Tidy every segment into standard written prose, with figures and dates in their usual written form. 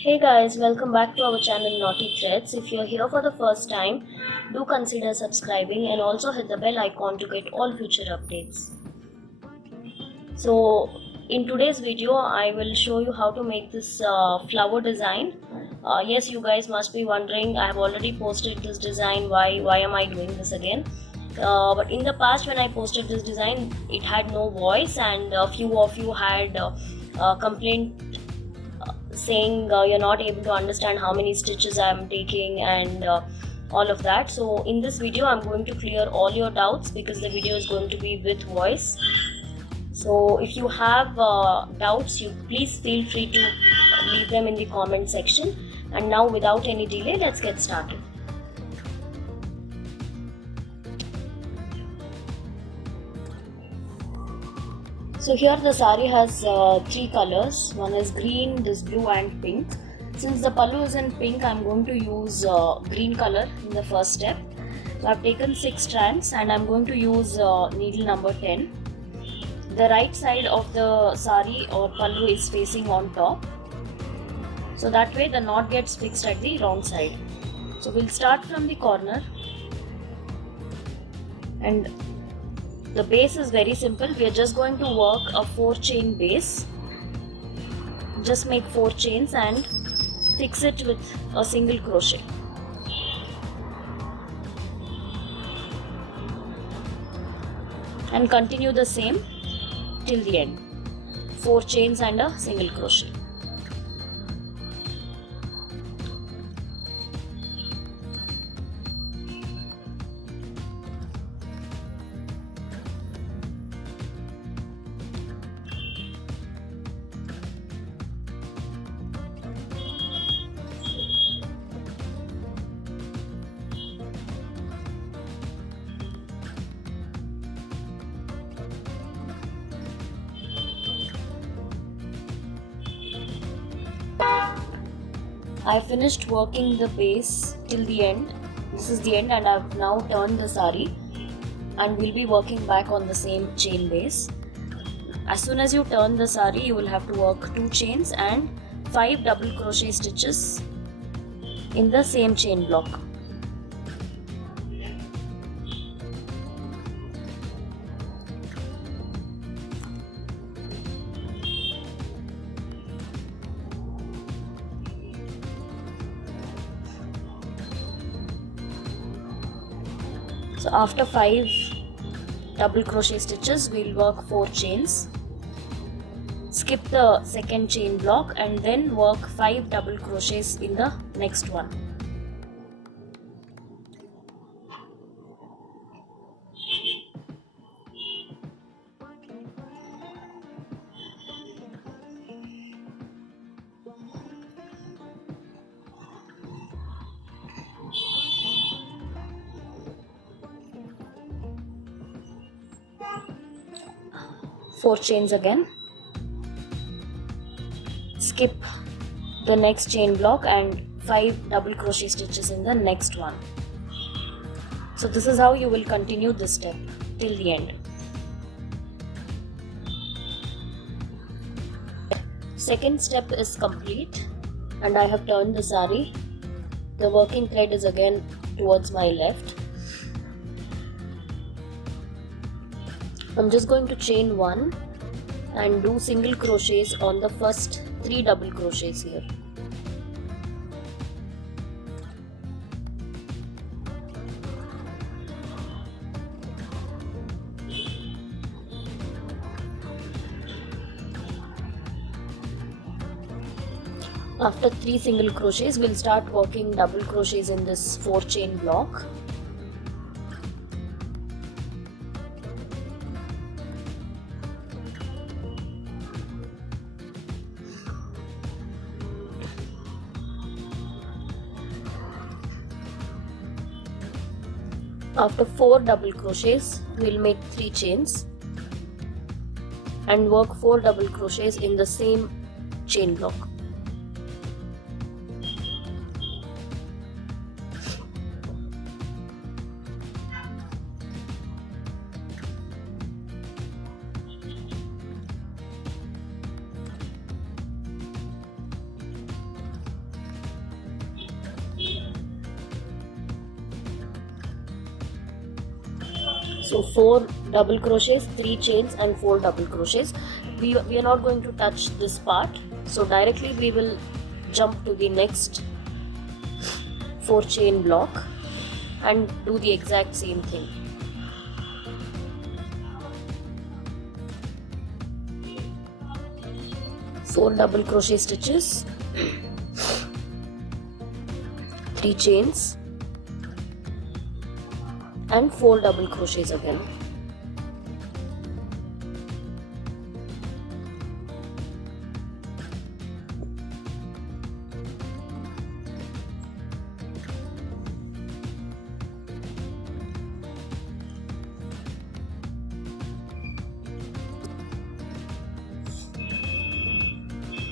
Hey guys, welcome back to our channel Naughty Threads. If you're here for the first time, do consider subscribing and also hit the bell icon to get all future updates. So, in today's video, I will show you how to make this flower design. Yes, you guys must be wondering, I have already posted this design, why am I doing this again? But in the past when I posted this design, it had no voice and a few of you had complained saying you're not able to understand how many stitches I am taking and all of that. So in this video I'm going to clear all your doubts because the video is going to be with voice. So if you have doubts, you please feel free to leave them in the comment section. And now without any delay, let's get started. So here the saree has three colors. One is green, this blue and pink. Since the pallu is in pink, I'm going to use green color in the first step. So I've taken 6 strands and I'm going to use needle number 10. The right side of the saree or pallu is facing on top. So that way the knot gets fixed at the wrong side. So we'll start from the corner and the base is very simple. We are just going to work a 4-chain base. Just make 4 chains and fix it with a single crochet. And continue the same till the end. 4 chains and a single crochet. I finished working the base till the end. This is the end and I've now turned the saree and we'll be working back on the same chain base. As soon as you turn the saree, you will have to work 2 chains and 5 double crochet stitches in the same chain block. So after 5 double crochet stitches, we'll work 4 chains, skip the second chain block and then work 5 double crochets in the next one. Four chains again, skip the next chain block and 5 double crochet stitches in the next one. So this is how you will continue this step till the end. Second step is complete and I have turned the saree. The working thread is again towards my left. I'm just going to chain 1 and do single crochets on the first 3 double crochets here. After 3 single crochets, we'll start working double crochets in this 4 chain block. After 4 double crochets, we'll make 3 chains and work 4 double crochets in the same chain block. So 4 double crochets, 3 chains and 4 double crochets. We are not going to touch this part, so directly we will jump to the next 4 chain block and do the exact same thing. Four double crochet stitches, 3 chains and 4 double crochets again.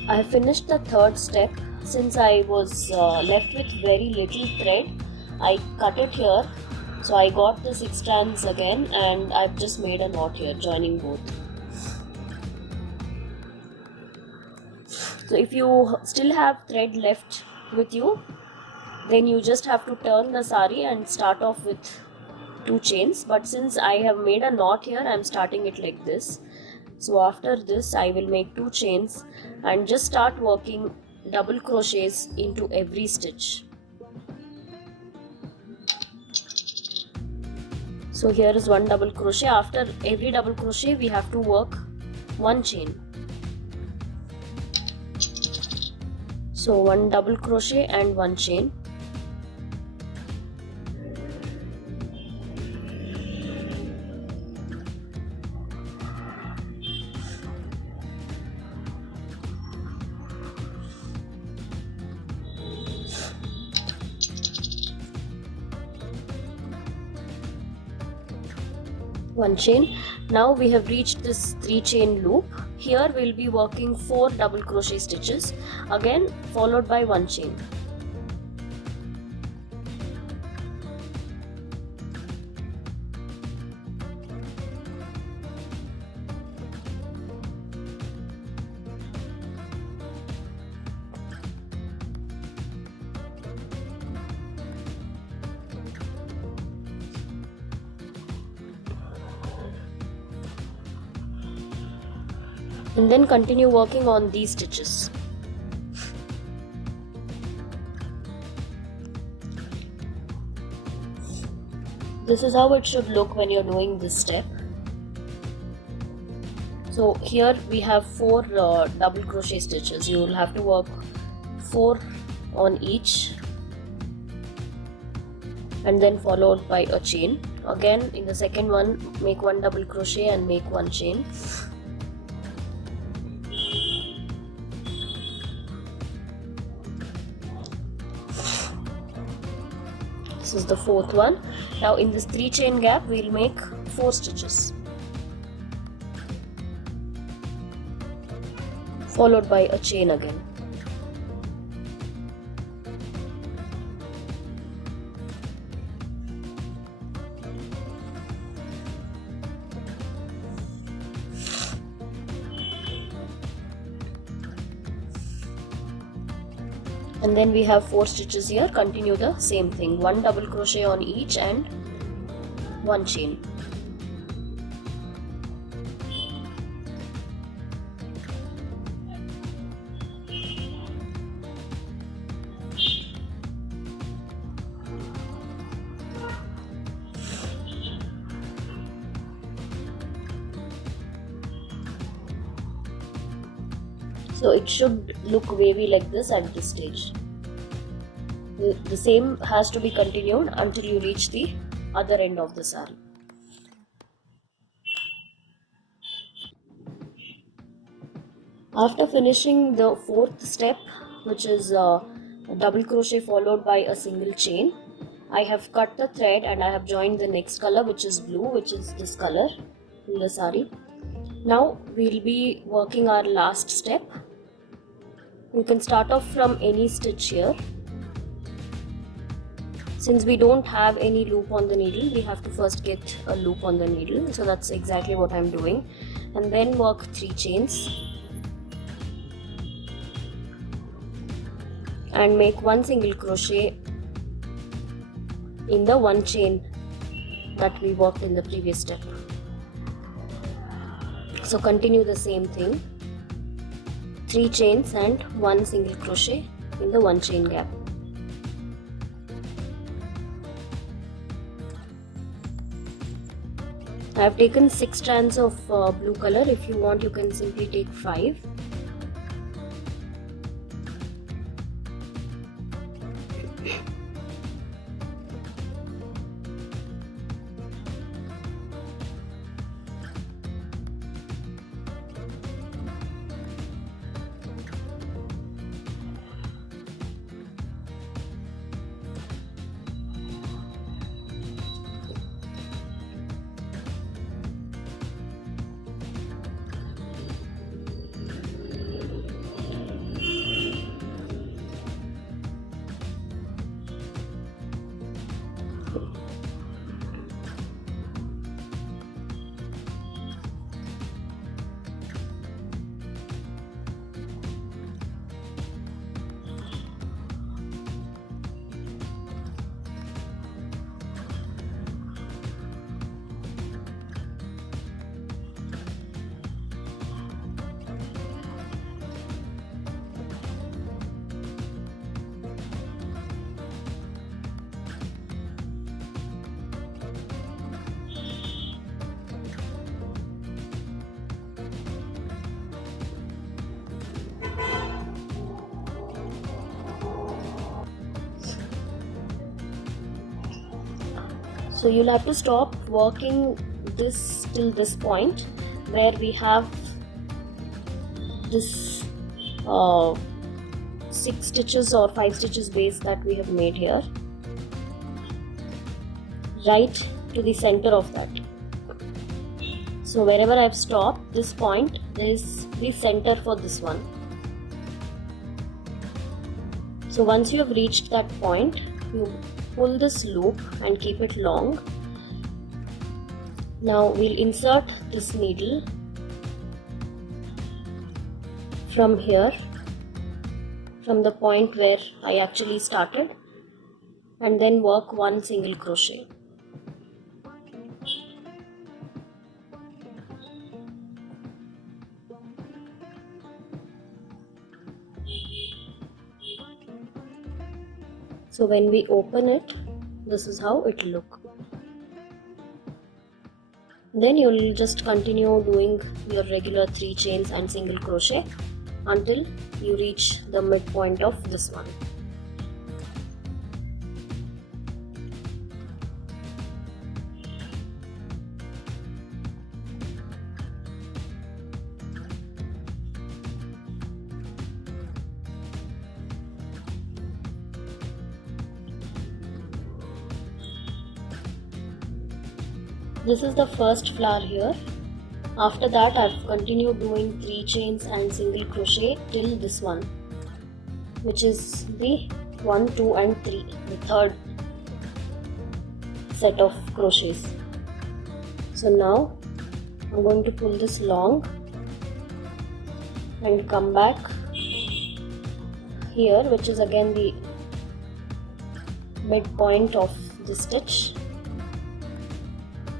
I finished the third step. Since I was left with very little thread, I cut it here. So I got the 6 strands again and I've just made a knot here joining both. So if you still have thread left with you, then you just have to turn the sari and start off with 2 chains. But since I have made a knot here, I am starting it like this. So after this I will make 2 chains and just start working double crochets into every stitch. So here is 1 double crochet. After every double crochet we have to work 1 chain. So 1 double crochet and 1 chain. One chain. Now we have reached this 3 chain loop. Here we'll be working 4 double crochet stitches, again followed by 1 chain. And then continue working on these stitches. This is how it should look when you're doing this step. So here we have 4 double crochet stitches. You will have to work 4 on each and then followed by a chain. Again in the second one make 1 double crochet and make 1 chain. This is the 4th one. Now in this 3 chain gap we'll make 4 stitches followed by a chain again. And then we have 4 stitches here. Continue the same thing, 1 double crochet on each and 1 chain. So it should look wavy like this at this stage. The same has to be continued until you reach the other end of the saree. After finishing the 4th step, which is a double crochet followed by a single chain, I have cut the thread and I have joined the next color, which is blue, which is this color in the saree. Now we'll be working our last step. You can start off from any stitch here. Since we don't have any loop on the needle, we have to first get a loop on the needle. So that's exactly what I'm doing. And then work 3 chains. And make 1 single crochet in the 1 chain that we worked in the previous step. So continue the same thing, 3 chains and 1 single crochet in the 1 chain gap. I have taken 6 strands of blue color. If you want, you can simply take 5. So you'll have to stop working this till this point where we have this 6 stitches or 5 stitches base that we have made here, right to the center of that. So wherever I've stopped this point, there is the center for this one. So once you have reached that point, you pull this loop and keep it long. Now we'll insert this needle from here, from the point where I actually started, and then work 1 single crochet. So when we open it, this is how it will look. Then you'll just continue doing your regular 3 chains and single crochet until you reach the midpoint of this one. This is the first flower here. After that, I've continued doing 3 chains and single crochet till this one, which is the 1, 2 and 3, the third set of crochets. So now I'm going to pull this long and come back here, which is again the midpoint of the stitch.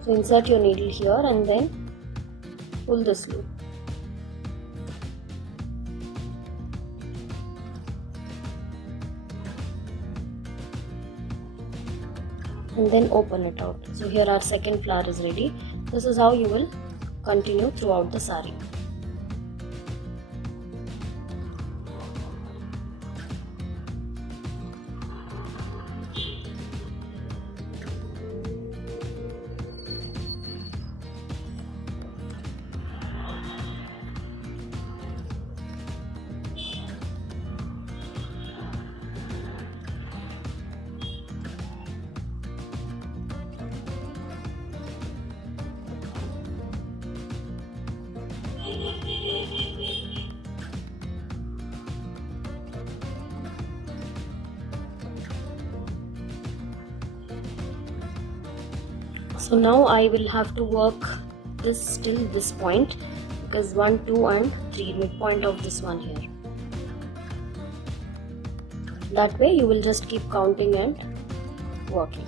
So insert your needle here and then pull this loop. And then open it out. So here our second flower is ready. This is how you will continue throughout the saree. So now I will have to work this till this point, because 1, 2 and 3, midpoint of this one here. That way you will just keep counting and working.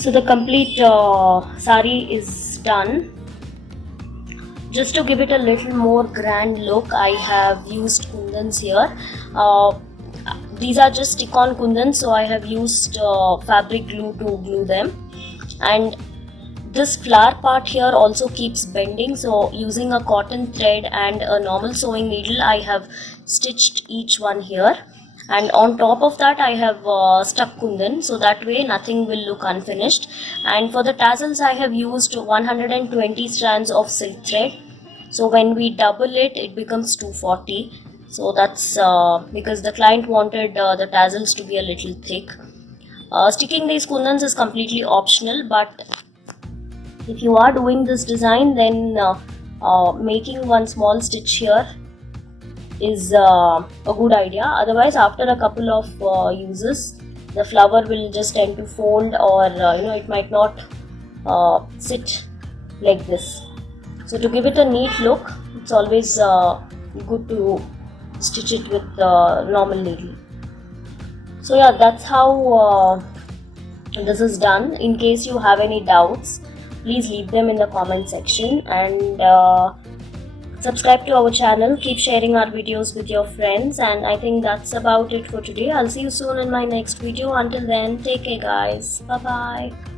So the complete sari is done. Just to give it a little more grand look, I have used kundans here. These are just stick-on kundans, so I have used fabric glue to glue them. And this flower part here also keeps bending, so using a cotton thread and a normal sewing needle, I have stitched each one here. And on top of that I have stuck kundan, so that way nothing will look unfinished. And for the tassels I have used 120 strands of silk thread, so when we double it, it becomes 240. So that's because the client wanted the tassels to be a little thick. Sticking these kundans is completely optional, but if you are doing this design, then making one small stitch here is a good idea. Otherwise, after a couple of uses, the flower will just tend to fold, or it might not sit like this. So to give it a neat look, it's always good to stitch it with normal needle. So yeah, that's how this is done. In case you have any doubts, please leave them in the comment section, and subscribe to our channel. Keep sharing our videos with your friends, and I think that's about it for today. I'll see you soon in my next video. Until then, take care guys. Bye bye.